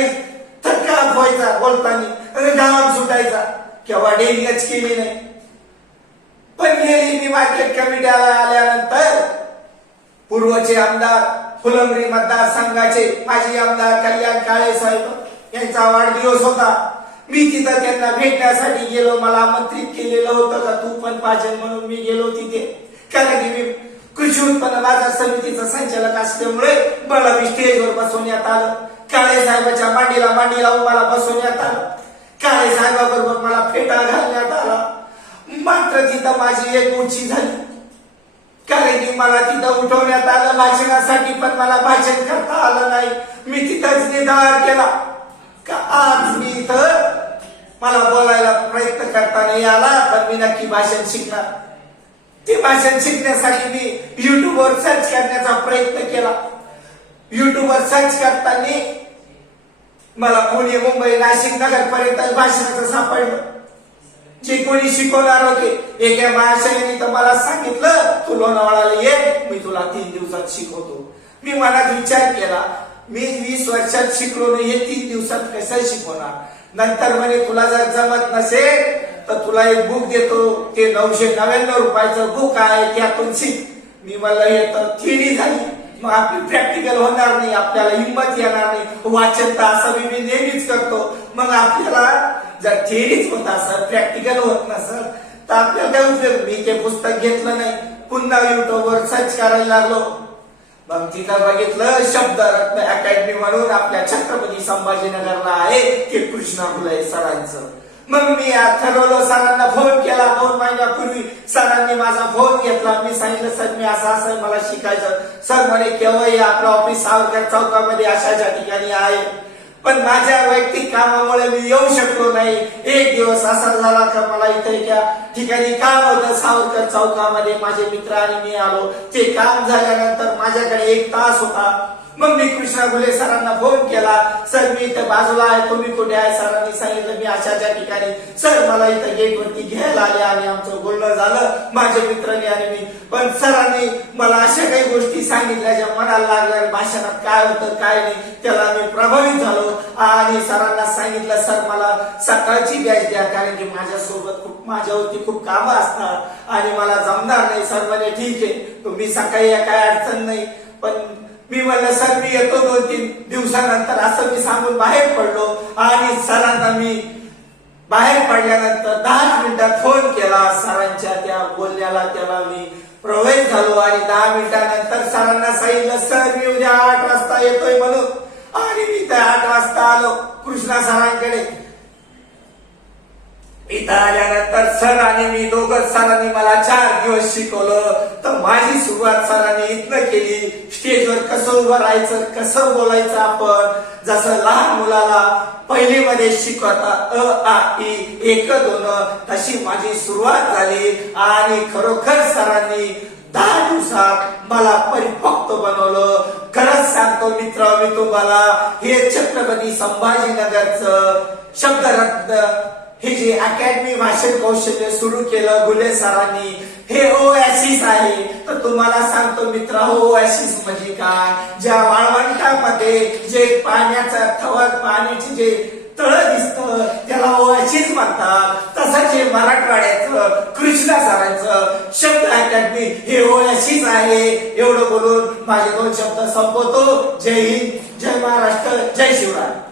काही थक्का व्हायचा बोलताना आणि गावात सुटायचा. केव्हा डेलिंगच केली नाही. पण गेली मी मार्केट कमिटीला आल्यानंतर पूर्वचे आमदार फुलंब्री मतदारसंघाचे माजी आमदार कल्याण काळे साहेब यांचा वाढदिवस होता. मी तिथं त्यांना भेटण्यासाठी गेलो मला आमंत्रित केलेलं होतं का तू पण पाचन म्हणून मी गेलो तिथे. कारण की मी कृषी उत्पन्न बाजार समितीचा संचालक असल्यामुळे मला मी स्टेजवर बसवण्यात आलं. काळे साहेबाच्या मांडीला मांडी लावून मला बसवण्यात आलं. काळे साहेबाबरोबर मला फेटा घालण्यात आला. मात्र तिथं माझी एक उंची झाली. कारण की मला तिथं उठवण्यात आलं भाषणासाठी पण मला भाषण करता आलं नाही. मी तिथंच निधार केला. का आज मी इथं? मला बोलायला प्रयत्न करता नाही आला तर मी नक्की भाषण शिकणार. ते भाषण शिकण्यासाठी मी युट्यूबवर सर्च करण्याचा प्रयत्न केला. युट्यूबवर सर्च करताना मला पुणे मुंबई नाशिक नगर पर्यंत भाषणाचं सापडलं. जे कोणी शिकवणार होते एका महाशयाने तर मला सांगितलं तू लोणावळाला ये मी तुला तीन दिवसात शिकवतो. मी मनात विचार केला मी वीस वर्षात शिकलो नाही हे तीन दिवसात कसं शिकवणार? नंतर म्हणे तुला जर जमत नसेल तर तुला एक बुक देतो ते नऊशे नव्याण्णव रुपयाचं बुक आहे त्यातून शिक. मी मला हे तर थिडी झाली. मग आपली प्रॅक्टिकल होणार नाही आपल्याला हिंमत येणार नाही. वाचन तर असं मी मी नेहमीच करतो. मग आपल्याला जर थेरीच होत असं प्रॅक्टिकल होत नसल तर आपल्याला काय उपयोग? मी ते पुस्तक घेतलं नाही. पुन्हा युट्यूबवर सर्च करायला लागलो. मग तिथं बघितलं शब्दरत्न अकॅडमी म्हणून आपल्या छत्रपती संभाजीनगरला आहे ते कृष्णा फुले सरांचं. मग मी ठरवलं सरांना फोन केला. दोन महिन्यापूर्वी सरांनी माझा फोन घेतला. मी सांगितलं सर मी असं असं मला शिकायचं. सर म्हणे केव्हाही आपलं ऑफिस सावरकर चौकामध्ये अशाच्या ठिकाणी आहे. पण माझ्या वैयक्तिक कामामुळे मी येऊ शकलो नाही. एक दिवस असा झाला तर मला इथे त्या ठिकाणी काम होतं. सावरकर चौकामध्ये माझे मित्र आणि मी आलो. ते काम झाल्यानंतर माझ्याकडे एक तास होता. मग मी कृष्णा गुले सरांना फोन केला. सर मी इथं बाजूला आहे. तुम्ही कुठे आहे? सरांनी सांगितलं मी अशाच्या ठिकाणी सर मला इथं गेट वरती घ्यायला आले. आणि आमचं बोलणं झालं. माझ्या मित्रांनी आणि मी. पण सरांनी मला अशा काही गोष्टी सांगितल्या ज्या मनाला लागल्या भाषणात काय होतं काय नाही त्याला मी प्रभावित झालो. आणि सरांना सांगितलं सर मला सकाळची बॅच द्या कारण की माझ्यासोबत खूप माझ्यावरती खूप कामं असतात आणि मला जमणार नाही. सर म्हणे ठीक आहे. तुम्ही सकाळी या काय अडचण नाही. पण मी म्हणलं सर मी येतो दोन तीन दिवसानंतर. असं मी सांगून बाहेर पडलो आणि सरांना मी बाहेर पडल्यानंतर दहा मिनिटात फोन केला. सरांच्या त्या बोलण्याला त्याला मी प्रवेश झालो आणि दहा मिनिटानंतर सरांना सांगितलं सर मी उद्या आठ वाजता येतोय म्हणून. आणि मी त्या आठ वाजता आलो कृष्णा सरांकडे. इथं आल्यानंतर सर आणि मी दोघं सरांनी मला चार दिवस शिकवलं. तर माझी सुरुवात सरांनी इथनं केली. स्टेजवर कसं उभं राहायचं कसं बोलायचं आपण? जसं लहान मुलाला पहिलीमध्ये शिकवता अ आ ई एक दोन तशी माझी सुरुवात झाली. आणि खरोखर सरांनी दहा दिवसात मला परिपक्व बनवलं. खरंच सांगतो मित्र मी तुम्हाला हे छत्रपती संभाजीनगरचं शब्दरत्न हे जे अकॅडमी भाषण कौशल्य सुरू केलं गुले सरांनी हे ओएसिस आहे. तर तुम्हाला सांगतो मित्र ओएसिस म्हणजे काय? ज्या वाळवंटामध्ये जे पाण्याचा थवक पाण्याचे जे तळ दिसत त्याला ओएसिस म्हणतात. तसंच हे मराठवाड्याचं कृष्णा सरांचं शब्द अकॅडमी हे ओएसिस आहे. एवढं बोलून माझे दोन शब्द संपवतो. जय हिंद जय महाराष्ट्र जय शिवराय.